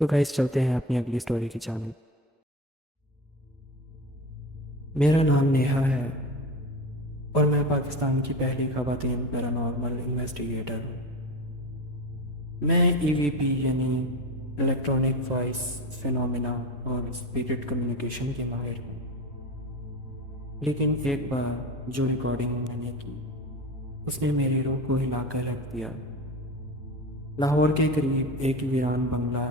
تو گائز چلتے ہیں اپنی اگلی سٹوری کی جانب۔ میرا نام نیہا ہے اور میں پاکستان کی پہلی خواتین پیرانارمل انویسٹیگیٹر ہوں۔ میں EVP یعنی الیکٹرانک وائس فینومینا اور اسپرٹ کمیونیکیشن کے ماہر ہوں۔ لیکن ایک بار جو ریکارڈنگ میں نے کی اس نے میری روح کو ہلا کر رکھ دیا۔ لاہور کے قریب ایک ویران بنگلہ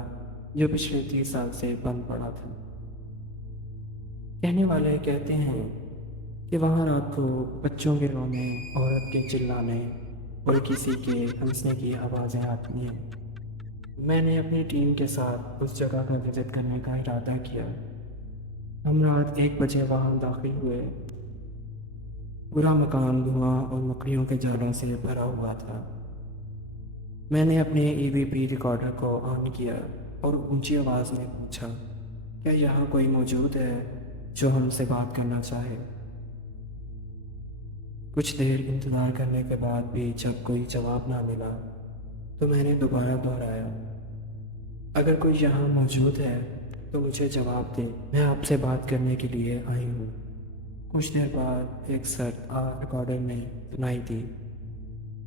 جو پچھلے 30 سال سے بند پڑا تھا۔ کہنے والے کہتے ہیں کہ وہاں رات کو بچوں کے رونے، عورت کے چلانے اور کسی کے ہنسنے کی آوازیں آتی ہیں۔ میں نے اپنی ٹیم کے ساتھ اس جگہ کا وزٹ کرنے کا ارادہ کیا۔ ہم رات 1 بجے وہاں داخل ہوئے۔ پورا مکان دھواں اور مکڑیوں کے جالوں سے بھرا ہوا تھا۔ میں نے اپنے EVP ریکارڈر کو آن کیا اور اونچی آواز میں پوچھا، کیا یہاں کوئی موجود ہے جو ہم سے بات کرنا چاہے؟ کچھ دیر انتظار کرنے کے بعد بھی جب کوئی جواب نہ ملا تو میں نے دوبارہ دہرایا، اگر کوئی یہاں موجود ہے تو مجھے جواب دے، میں آپ سے بات کرنے کے لیے آئی ہوں۔ کچھ دیر بعد ایک سرد آواز ریکارڈر میں سنائی دی۔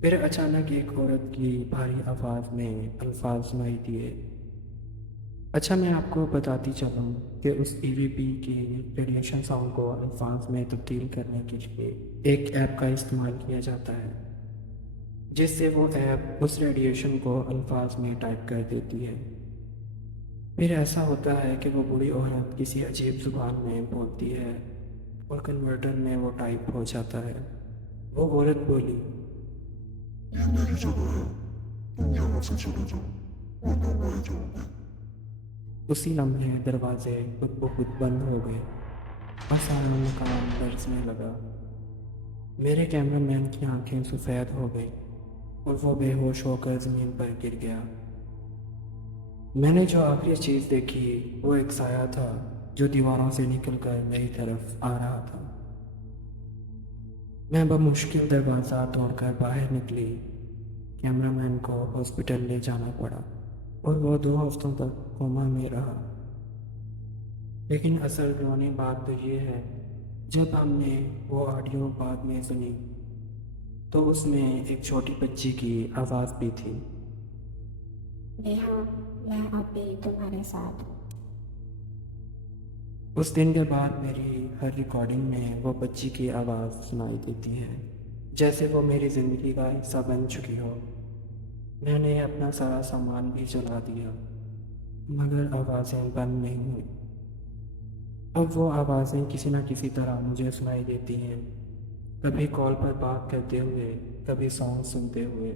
پھر اچانک ایک عورت کی بھاری آواز میں الفاظ سنائی دیے، اچھا میں آپ کو بتاتی چلوں کہ اس EVP کی ریڈیشن ساؤنڈ کو الفاظ میں تبدیل کرنے کے لیے ایک ایپ کا استعمال کیا جاتا ہے، جس سے وہ ایپ اس ریڈیشن کو الفاظ میں ٹائپ کر دیتی ہے۔ پھر ایسا ہوتا ہے کہ وہ بوڑھی عورت کسی عجیب زبان میں بولتی ہے اور کنورٹر میں وہ ٹائپ ہو جاتا ہے۔ وہ عورت بولی، یہ میری جگہ ہے، تم یہاں سے چلے جاؤ ورنہ مر جاؤ گے۔ اسی لمحے دروازے خود بخود بند ہو گئے اور سارا مکان لرزنے لگا۔ میرے کیمرہ مین کی آنکھیں سفید ہو گئیں اور وہ بے ہوش ہو کر زمین پر گر گیا۔ میں نے جو آخری چیز دیکھی وہ ایک سایہ تھا جو دیواروں سے نکل کر میری طرف آ رہا تھا۔ میں بمشکل دروازہ توڑ کر باہر نکلی۔ کیمرہ مین کو ہاسپٹل لے جانا پڑا اور وہ 2 ہفتوں تک کوما میں رہا۔ لیکن اصل ڈراؤنی بات تو یہ ہے، جب ہم نے وہ آڈیو بعد میں سنی تو اس میں ایک چھوٹی بچی کی آواز بھی تھی، نیہا میں اب بھی تمہارے ساتھ ہوں۔ اس دن کے بعد میری ہر ریکارڈنگ میں وہ بچی کی آواز سنائی دیتی ہے، جیسے وہ میری زندگی کا حصہ بن چکی ہو۔ میں نے اپنا سارا سامان بھی جلا دیا مگر آوازیں بند نہیں ہوئی۔ اب وہ آوازیں کسی نہ کسی طرح مجھے سنائی دیتی ہیں، کبھی کال پر بات کرتے ہوئے، کبھی سانگ سنتے ہوئے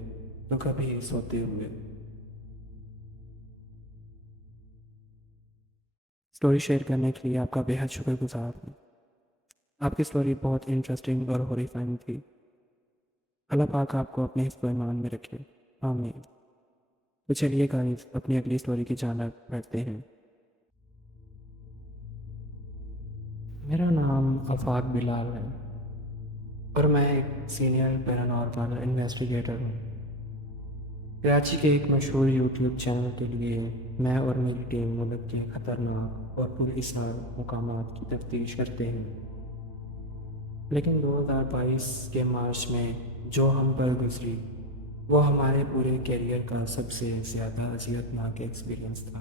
تو کبھی سوتے ہوئے۔ سٹوری شیئر کرنے کے لیے آپ کا بے حد شکر گزار ہوں۔ آپ کی سٹوری بہت انٹرسٹنگ اور ہوریفائنگ تھی۔ اللہ پاک آپ کو اپنے حفظ و ایمان میں رکھے، آمین۔ تو چلیے گائز اپنی اگلی سٹوری کی جانب بڑھتے ہیں۔ میرا نام آفاق بلال ہے اور میں ایک سینئر پیرانارمل انویسٹیگیٹر ہوں۔ کراچی کے ایک مشہور یوٹیوب چینل کے لیے میں اور میری ٹیم ملک کے خطرناک اور پراسرار مقامات کی تفتیش کرتے ہیں۔ لیکن 2022 کے مارچ میں جو ہم پر گزری وہ ہمارے پورے کیریئر کا سب سے زیادہ اذیتناک ایکسپیرئنس تھا۔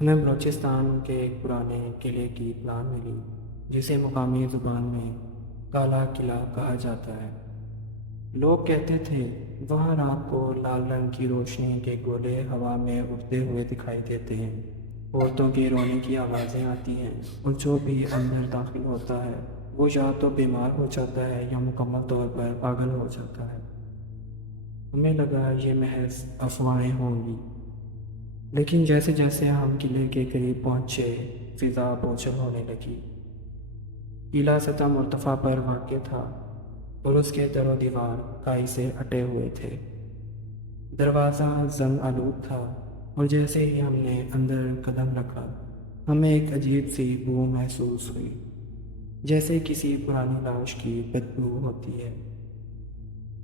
ہمیں بلوچستان کے ایک پرانے قلعے کی پلان ملی جسے مقامی زبان میں کالا قلعہ کہا جاتا ہے۔ لوگ کہتے تھے وہاں رات کو لال رنگ کی روشنی کے گولے ہوا میں اڑتے ہوئے دکھائی دیتے ہیں، عورتوں کے رونے کی آوازیں آتی ہیں اور جو بھی اندر داخل ہوتا ہے وہ یا تو بیمار ہو جاتا ہے یا مکمل طور پر پاگل ہو جاتا ہے۔ ہمیں لگا یہ محض افواہیں ہوں گی، لیکن جیسے جیسے ہم قلعے کے قریب پہنچے فضا بوجھل ہونے لگی۔ قلعہ سطح مرتفع پر واقع تھا اور اس کے در و دیوار کائی سے اٹے ہوئے تھے۔ دروازہ زنگ آلود تھا اور جیسے ہی ہم نے اندر قدم رکھا ہمیں ایک عجیب سی بو محسوس ہوئی، جیسے کسی پرانی لاش کی بدبو ہوتی ہے۔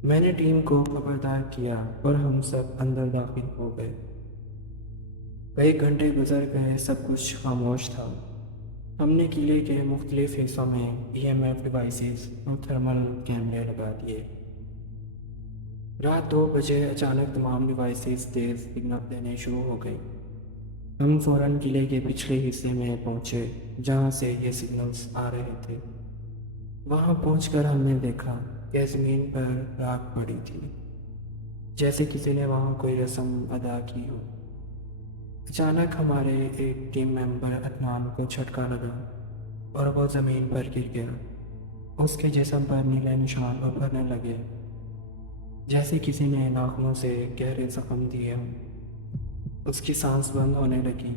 میں نے ٹیم کو خبردار کیا اور ہم سب اندر داخل ہو گئے۔ کئی گھنٹے گزر گئے، سب کچھ خاموش تھا۔ ہم نے قلعے کے مختلف حصوں میں EMF ڈیوائسز اور تھرمل کیمرے لگا دیے۔ رات 2 بجے اچانک تمام ڈیوائسز تیز سگنل دینے شروع ہو گئی۔ ہم فوراً قلعے کے پچھلے حصے میں پہنچے جہاں سے یہ سگنلز آ رہے تھے۔ وہاں پہنچ کر ہم نے دیکھا کہ زمین پر راکھ پڑی تھی، جیسے کسی نے وہاں کوئی رسم ادا کی ہو۔ اچانک ہمارے ایک ٹیم ممبر عدنان کو جھٹکا لگا اور وہ زمین پر گر گیا۔ اس کے جسم پر نیلے نشان ابھرنے لگے، جیسے کسی نے ناخنوں سے گہرے زخم دیے ہوں۔ اس کی سانس بند ہونے لگی۔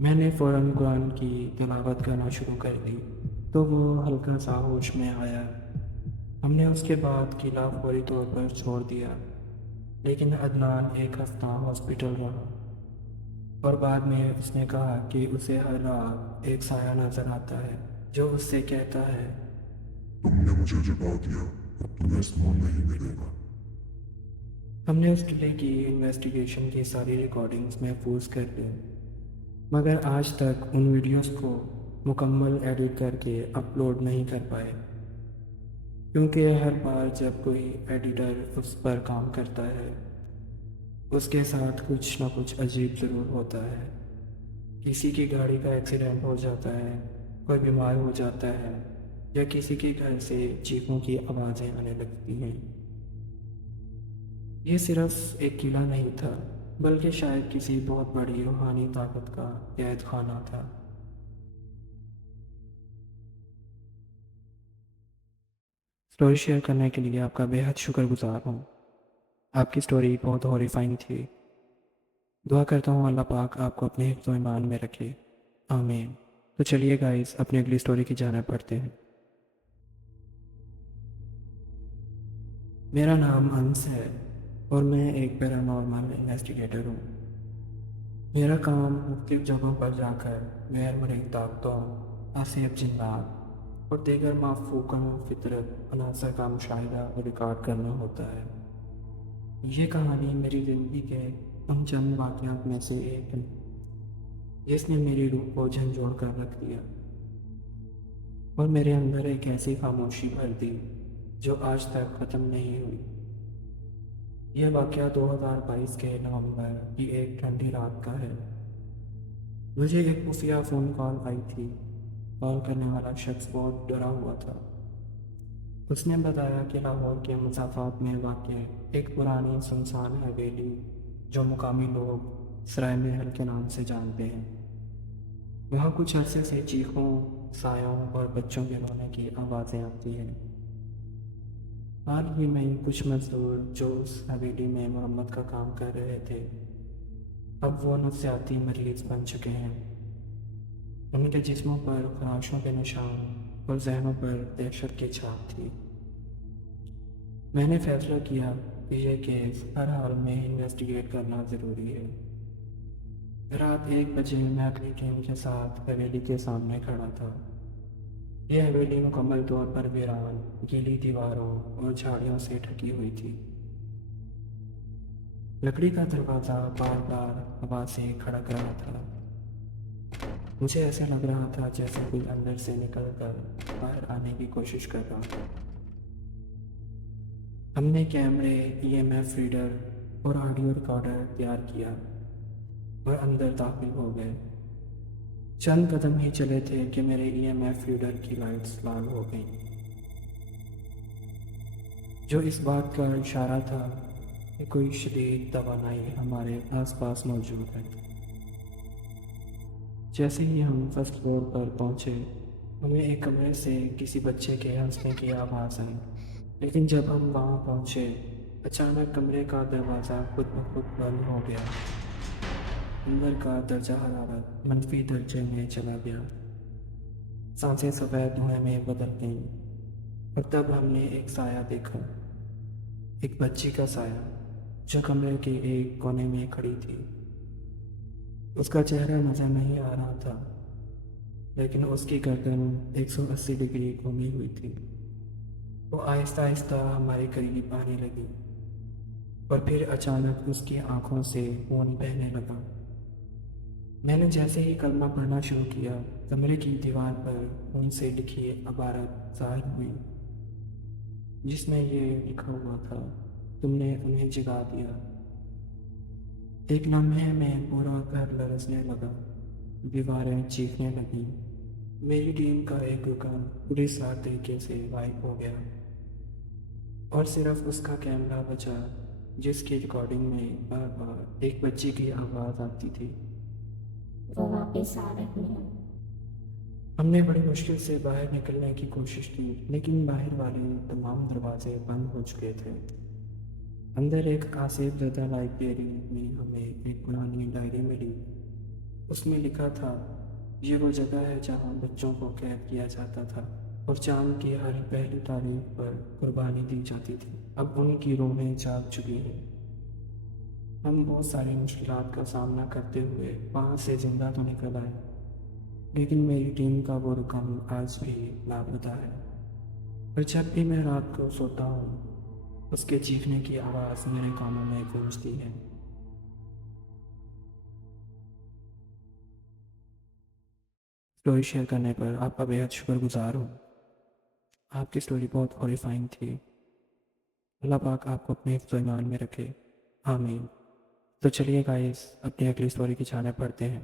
میں نے فوراً قرآن کی تلاوت کرنا شروع کر دی تو وہ ہلکا سا ہوش میں آیا۔ ہم نے اس کے بعد قلعہ فوری طور پر چھوڑ دیا، لیکن عدنان ایک ہفتہ ہاسپٹل رہا اور بعد میں اس نے کہا کہ اسے ہر رات ایک سایہ نظر آتا ہے جو اس سے کہتا ہے، تم نے مجھے جگا دیا، اب تمہیں سکون نہیں ملے گا۔ ہم نے اس قلعے کی انویسٹیگیشن کی ساری ریکارڈنگز محفوظ کر لی، مگر آج تک ان ویڈیوز کو مکمل ایڈٹ کر کے اپلوڈ نہیں کر پائے، کیونکہ ہر بار جب کوئی ایڈیٹر اس پر کام کرتا ہے اس کے ساتھ کچھ نہ کچھ عجیب ضرور ہوتا ہے۔ کسی کی گاڑی کا ایکسیڈنٹ ہو جاتا ہے، کوئی بیمار ہو جاتا ہے، یا کسی کے گھر سے چیخوں کی آوازیں آنے لگتی ہیں۔ یہ صرف ایک قلعہ نہیں تھا، بلکہ شاید کسی بہت بڑی روحانی طاقت کا قید خانہ تھا۔ اسٹوری شیئر کرنے کے لیے آپ کا بے حد شکر گزار ہوں۔ آپ کی اسٹوری بہت ہاریفائنگ تھی۔ دعا کرتا ہوں اللہ پاک آپ کو اپنے حفظ و ایمان میں رکھے، آمین۔ تو چلیے گائز، اپنی اگلی اسٹوری کی جانب پڑھتے ہیں۔ میرا نام انس ہے اور میں ایک پیرانارمل انویسٹیگیٹر ہوں۔ میرا کام مختلف جگہوں پر جا کر غیر مرئی طاقتوں، آسیب جنات اور دیگر مافوقہ فطرت عناصر کا مشاہدہ اور ریکارڈ کرنا ہوتا ہے۔ یہ کہانی میری زندگی کے ان چند واقعات میں سے ایک ہے جس نے میری روح کو جھنجھوڑ کر رکھ دیا اور میرے اندر ایک ایسی خاموشی بھر دی جو آج تک ختم نہیں ہوئی۔ یہ واقعہ 2022 کے نومبر کی ایک ٹھنڈی رات کا ہے۔ مجھے ایک خفیہ فون کال آئی تھی۔ کال کرنے والا شخص بہت ڈرا ہوا تھا۔ اس نے بتایا کہ لاہور کے مسافات میں واقع ایک پرانی سنسان حویلی جو مقامی لوگ سرائے محل کے نام سے جانتے ہیں، وہاں کچھ عرصے سے چیخوں، سایوں اور بچوں کے رونے کی آوازیں آتی ہیں۔ حال ہی میں کچھ مزدور جو اس حویلی میں مرمت کا کام کر رہے تھے اب وہ نفسیاتی مریض بن چکے ہیں۔ ان کے جسموں پر خراشوں کے نشان اور ذہنوں پر دہشت کی چھاپ تھی۔ میں نے فیصلہ کیا کہ یہ کیس ہر حال میں انویسٹیگیٹ کرنا ضروری ہے۔ رات 1 بجے میں اپنی ٹیم کے ساتھ حویلی کے سامنے کھڑا تھا۔ یہ حویلی مکمل طور پر ویران، گیلی دیواروں اور جھاڑیوں سے ڈھکی ہوئی تھی۔ لکڑی کا دروازہ بار بار ہوا سے کھڑک رہا تھا۔ مجھے ایسے لگ رہا تھا جیسے کوئی اندر سے نکل کر باہر آنے کی کوشش کر رہا تھا۔ ہم نے کیمرے، EMF ریڈر اور آڈیو ریکارڈر تیار کیا اور اندر داخل ہو گئے۔ چند قدم ہی چلے تھے کہ میرے EMF ریڈر کی لائٹس لال ہو گئیں، جو اس بات کا اشارہ تھا کہ کوئی شدید توانائی ہمارے آس پاس موجود ہے۔ جیسے ہی ہم فرسٹ فلور پر پہنچے، ہمیں ایک کمرے سے کسی بچے کے ہنسنے کی آواز آئی، لیکن جب ہم وہاں پہنچے اچانک کمرے کا دروازہ خود بخود بند ہو گیا۔ اندر کا درجہ حرارت منفی درجے میں چلا گیا، سانسیں سفید دھوئیں میں بدل گئیں، اور تب ہم نے ایک سایہ دیکھا، ایک بچی کا سایہ جو کمرے کے ایک کونے میں کھڑی تھی۔ اس کا چہرہ نظر نہیں آ رہا تھا، لیکن اس کی گردن 180 ڈگری گھومی ہوئی تھی۔ وہ آہستہ آہستہ ہمارے قریب آنے لگی اور پھر اچانک اس کی آنکھوں سے خون بہنے لگا۔ میں نے جیسے ہی کلمہ پڑھنا شروع کیا، کمرے کی دیوار پر خون سے لکھی عبارت ظاہر ہوئی، جس میں یہ لکھا ہوا تھا: تم نے انہیں جگا دیا۔ ایک لمحے میں پورا گھر لرزنے لگا، دیواریں چیخنے لگیں، میری ٹیم کا ایک رکن پوری سات طریقے سے غائب ہو گیا، اور صرف اس کا کیمرہ بچا جس کی ریکارڈنگ میں بار بار ایک بچی کی آواز آتی تھی۔ وہ واپس آ رہی ہے۔ ہم نے بڑی مشکل سے باہر نکلنے کی کوشش کی، لیکن باہر والے تمام دروازے بند ہو چکے تھے۔ اندر ایک آصف زدہ لائبریری میں ہمیں ایک پرانی ڈائری ملی۔ اس میں لکھا تھا: یہ وہ جگہ ہے جہاں بچوں کو قید کیا جاتا تھا اور چاند کی ہر پہلی تاریخ پر قربانی دی جاتی تھی۔ اب ان کی روحیں جاگ چکی ہیں۔ ہم بہت ساری مشکلات کا سامنا کرتے ہوئے وہاں سے زندہ تو نکل آئے، لیکن میری ٹیم کا وہ رکن آج بھی لاپتہ ہے، اور جب بھی میں رات کو سوتا ہوں اس کے چیخنے کی آواز میرے کانوں میں گونجتی ہے۔ اسٹوری شیئر کرنے پر آپ کا بےحد شکر گزار ہوں۔ آپ کی اسٹوری بہت ہاریفائنگ تھی۔ اللہ پاک آپ کو اپنے حفظ و ایمان میں رکھے، آمین۔ تو چلیے گائز، اپنی اگلی اسٹوری کی جانب پڑھتے ہیں۔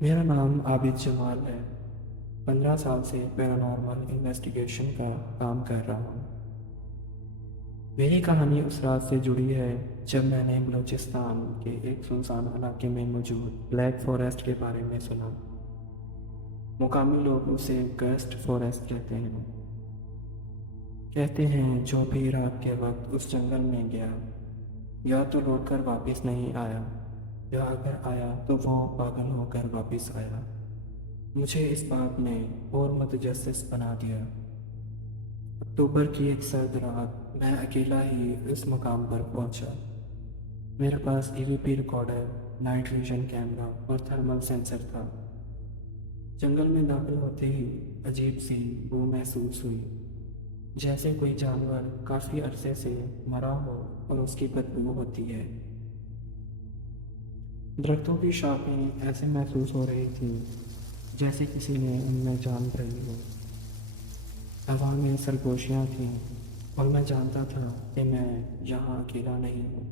میرا نام عابد جمال ہے۔ 15 سال سے پیرانارمل انویسٹیگیشن کا کام کر رہا ہوں۔ میری کہانی اس رات سے جڑی ہے جب میں نے بلوچستان کے ایک سنسان علاقے میں موجود بلیک فارسٹ کے بارے میں سنا۔ مقامی لوگ اسے گسٹ فارسٹ کہتے ہیں۔ کہتے ہیں جو بھی رات کے وقت اس جنگل میں گیا یا تو لوٹ کر واپس نہیں آیا، یا اگر آیا تو وہ پاگل ہو کر واپس آیا۔ مجھے اس بات نے اور متجسس بنا دیا۔ اکتوبر کی ایک سرد رات میں اکیلا ہی اس مقام پر پہنچا۔ میرے پاس EVP recorder, night vision camera اور تھرمل سینسر تھا۔ جنگل میں داخل ہوتے ہی عجیب سی بو محسوس ہوئی، جیسے کوئی جانور کافی عرصے سے مرا ہو اور اس کی بدبو ہوتی ہے۔ درختوں کی شاخیں ایسے محسوس ہو رہی تھیں جیسے کسی نے ان میں جان بھری ہو۔ ہوا میں سرگوشیاں تھیں اور میں جانتا تھا کہ میں یہاں اکیلا نہیں ہوں۔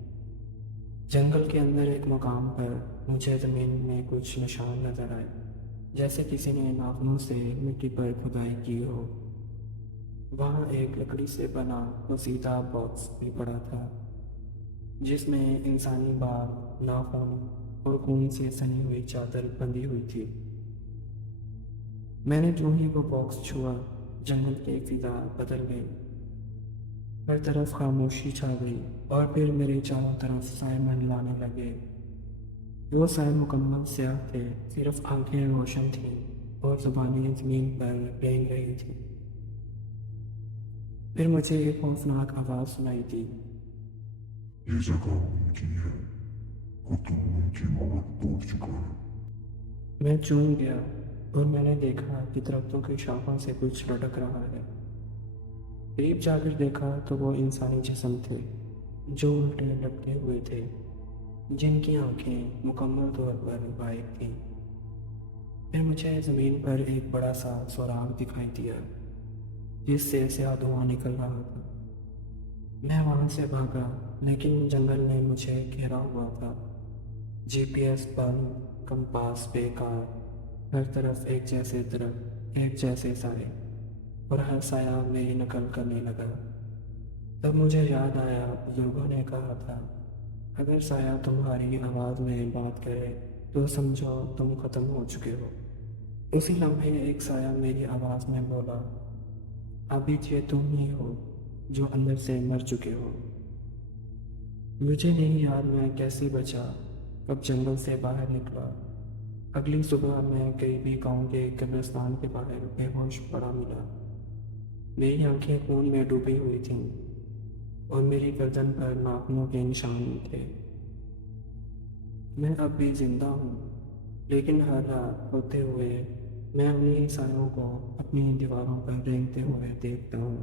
جنگل کے اندر ایک مقام پر مجھے زمین میں کچھ نشان نظر آئے، جیسے کسی نے ناخنوں سے مٹی پر کھدائی کی ہو۔ وہاں ایک لکڑی سے بنا سیدھا باکس بھی پڑا تھا، جس میں انسانی بال، ناخن اور خون سے سنی ہوئی چادر بندھی ہوئی تھی۔ میں نے جو ہی وہ باکس چھوا، جنگل کی فضا بدل گئی۔ ہر طرف خاموشی چھا گئی اور پھر میرے چاروں طرف سائے منڈلانے لگے۔ وہ سائے مکمل سیاہ تھے، صرف آنکھیں روشن تھیں اور زبانیں زمین پر رینگ رہی تھیں۔ پھر مجھے ایک خوفناک آواز سنائی دی: یہ جگہ ان کی ہے اور تو ان کی موت توڑ چکا ہے۔ میں چون گیا اور میں نے دیکھا کہ درختوں کی شاخوں سے کچھ لٹک رہا ہے۔ قریب جا کر دیکھا تو وہ انسانی جسم تھے جو الٹے لٹکے ہوئے تھے، جن کی آنکھیں مکمل طور پر غائب تھیں۔ پھر مجھے زمین پر ایک بڑا سا سوراخ دکھائی دیا جس سے سیاہ دھواں نکل رہا تھا۔ میں وہاں سے بھاگا، لیکن جنگل نے مجھے گھیرا ہوا تھا۔ GPS بند، کمپاس بیکار، ہر طرف ایک جیسے درخت، ایک جیسے سائے، اور ہر سایہ میری نقل کرنے لگا۔ تب مجھے یاد آیا بزرگوں نے کہا تھا، اگر سایہ تمہاری آواز میں بات کرے تو سمجھو تم ختم ہو چکے ہو۔ اسی لمحے ایک سایہ میری آواز میں بولا: عابد، یہ تم ہی ہو جو اندر سے مر چکے ہو۔ مجھے نہیں یاد میں کیسے بچا، کب جنگل سے باہر نکلا۔ اگلی صبح میں قریبی گاؤں کے قبرستان کے باہر بے ہوش پڑا ملا۔ میری آنکھیں خون میں ڈوبی ہوئی تھیں اور میری گردن پر ناخنوں کے نشان تھے۔ میں اب بھی زندہ ہوں، لیکن ہر رات ہوتے ہوئے میں انہیں سایوں کو اپنی دیواروں پر رینگتے ہوئے دیکھتا ہوں۔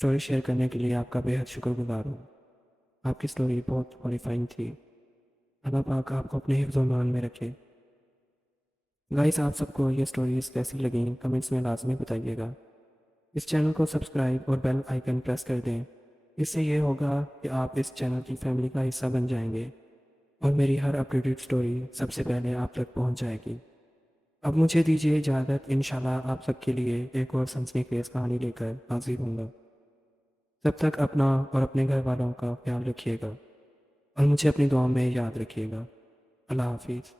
اسٹوری شیئر کرنے کے لیے آپ کا بے حد شکر گزار ہوں. آپ کی اسٹوری بہت ہاریفائنگ تھی. اللہ پاک آپ کو اپنے حفظ و ایمان میں رکھے. گائس آپ سب کو یہ اسٹوریز کیسی لگیں کمنٹس میں لازمی بتائیے گا. اس چینل کو سبسکرائب اور بیل آئیکن پریس کر دیں. اس سے یہ ہوگا کہ آپ اس چینل کی فیملی کا حصہ بن جائیں گے اور میری ہر اپڈیٹڈ اسٹوری سب سے پہلے آپ تک پہنچ جائے گی. اب مجھے دیجیے اجازت. انشاءاللہ آپ سب کے لیے ایک اور سنسنی خیز کہانی لے کر حاضر ہوں گا. تب تک اپنا اور اپنے گھر والوں کا خیال رکھیے گا اور مجھے اپنی دعاؤں میں یاد رکھیے گا. اللہ حافظ.